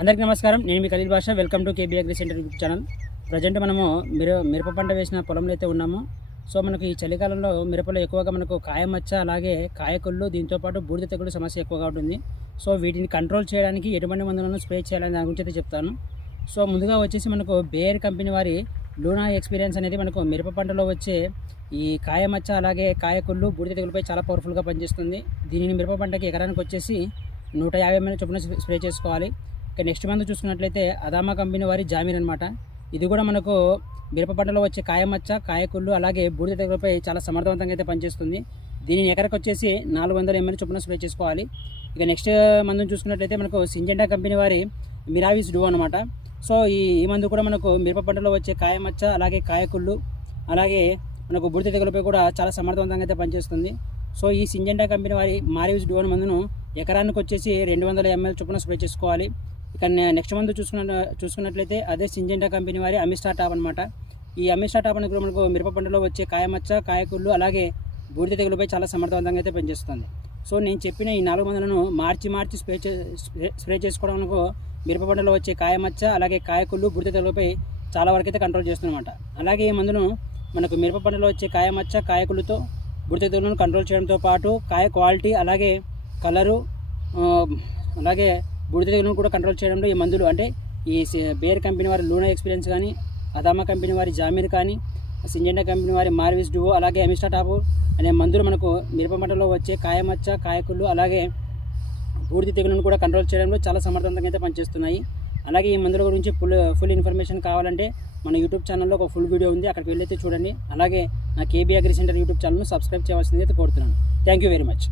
అందరికీ నమస్కారం. నేను మీ Khaleel Basha. Welcome to KB agri centre YouTube channel. Present మనము మిరప పంట వేసిన పొలంలో అయితే ఉన్నాము. సో మనకు ఈ చలికాలంలో మిరపలో ఎక్కువగా మనకు కాయమచ్చ అలాగే కాయకుళ్ళు దీంతోపాటు బూడిద తెగులు సమస్య ఎక్కువగా ఉంటుంది. సో వీటిని కంట్రోల్ చేయడానికి ఎటువంటి మందులను స్ప్రే చేయాలని దాని గురించి అయితే చెప్తాను. సో ముందుగా వచ్చేసి మనకు బేర్ కంపెనీ వారి లూనా ఎక్స్పీరియన్స్ అనేది మనకు మిరప పంటలో వచ్చే ఈ కాయమచ్చ అలాగే కాయకుళ్ళు బూడిద తెగులపై చాలా పవర్ఫుల్గా పనిచేస్తుంది. దీనిని మిరప పంటకి ఎకరానికి వచ్చేసి 150 ml చొప్పున స్ప్రే చేసుకోవాలి. ఇక నెక్స్ట్ మంత్ చూసుకున్నట్లయితే అదామా కంపెనీ వారి జామీన్ అనమాట. ఇది కూడా మనకు మిరప పంటలో వచ్చే కాయమచ్చ కాయకుళ్ళు అలాగే బూడిద తెగులపై చాలా సమర్థవంతంగా అయితే పనిచేస్తుంది. దీనిని ఎకరకు వచ్చేసి 400 ml చొప్పున స్ప్రే చేసుకోవాలి. ఇక నెక్స్ట్ మందును చూసుకున్నట్లయితే మనకు సింజెంటా కంపెనీ వారి మిరావిస్ డూ అనమాట. సో ఈ మందు కూడా మనకు మిరప పంటలో వచ్చే కాయమచ్చ అలాగే కాయకుళ్ళు అలాగే మనకు బూడిద తెగులపై కూడా చాలా సమర్థవంతంగా అయితే పనిచేస్తుంది. సో ఈ సింజెంటా కంపెనీ వారి మారివిస్ డూ మందును ఎకరానికి వచ్చేసి 200 ml చొప్పున స్ప్రే చేసుకోవాలి. ఇక నెక్స్ట్ మందు చూసుకున్నట్లయితే అదే సింజెంటా కంపెనీ వారి అమిస్టా టాప్ అనమాట. ఈ అమిస్టా టాప్ అనేది కూడా మనకు మిరప పంటలో వచ్చే కాయమచ్చ కాయకుళ్ళు అలాగే బూడిద తెగులపై చాలా సమర్థవంతంగా అయితే పనిచేస్తుంది. సో నేను చెప్పిన ఈ 4 మందులను మార్చి స్ప్రే చేసుకోవడం మనకు మిరప పంటలో వచ్చే కాయమచ్చ అలాగే కాయకుళ్ళు బూడిద తెగులపై చాలా వరకు అయితే కంట్రోల్ చేస్తుందన్నమాట. అలాగే ఈ మందును మనకు మిరప పంటలో వచ్చే కాయమచ్చ కాయకుళ్ళతో బూడిద తెగులను కంట్రోల్ చేయడంతో పాటు కాయ క్వాలిటీ అలాగే కలరు అలాగే బూడిద తెగులను కూడా కంట్రోల్ చేయడంలో ఈ మందులు అంటే ఈ బేర్ కంపెనీ వారి లూనా ఎక్స్పీరియన్స్ కానీ అదామా కంపెనీ వారి జామీర్ కానీ సింజెంటా కంపెనీ వారి మార్విస్ డూ అలాగే అమిస్టా టాపు అనే మందులు మనకు మిరప పంటలో వచ్చే కాయమచ్చ కాయకుళ్ళు అలాగే బూడిద తెగులను కూడా కంట్రోల్ చేయడంలో చాలా సమర్థవంతంగా అయితే పనిచేస్తున్నాయి. అలాగే ఈ మందుల గురించి ఫుల్ ఇన్ఫర్మేషన్ కావాలంటే మన యూట్యూబ్ ఛానల్లో ఒక ఫుల్ వీడియో ఉంది, అక్కడికి వెళ్ళైతే చూడండి. అలాగే నా కేబీ అగ్రి సెంటర్ యూట్యూబ్ ఛానల్ను సబ్స్క్రైబ్ చేయవలసింది అయితే కోరుతున్నాను. Thank you very much.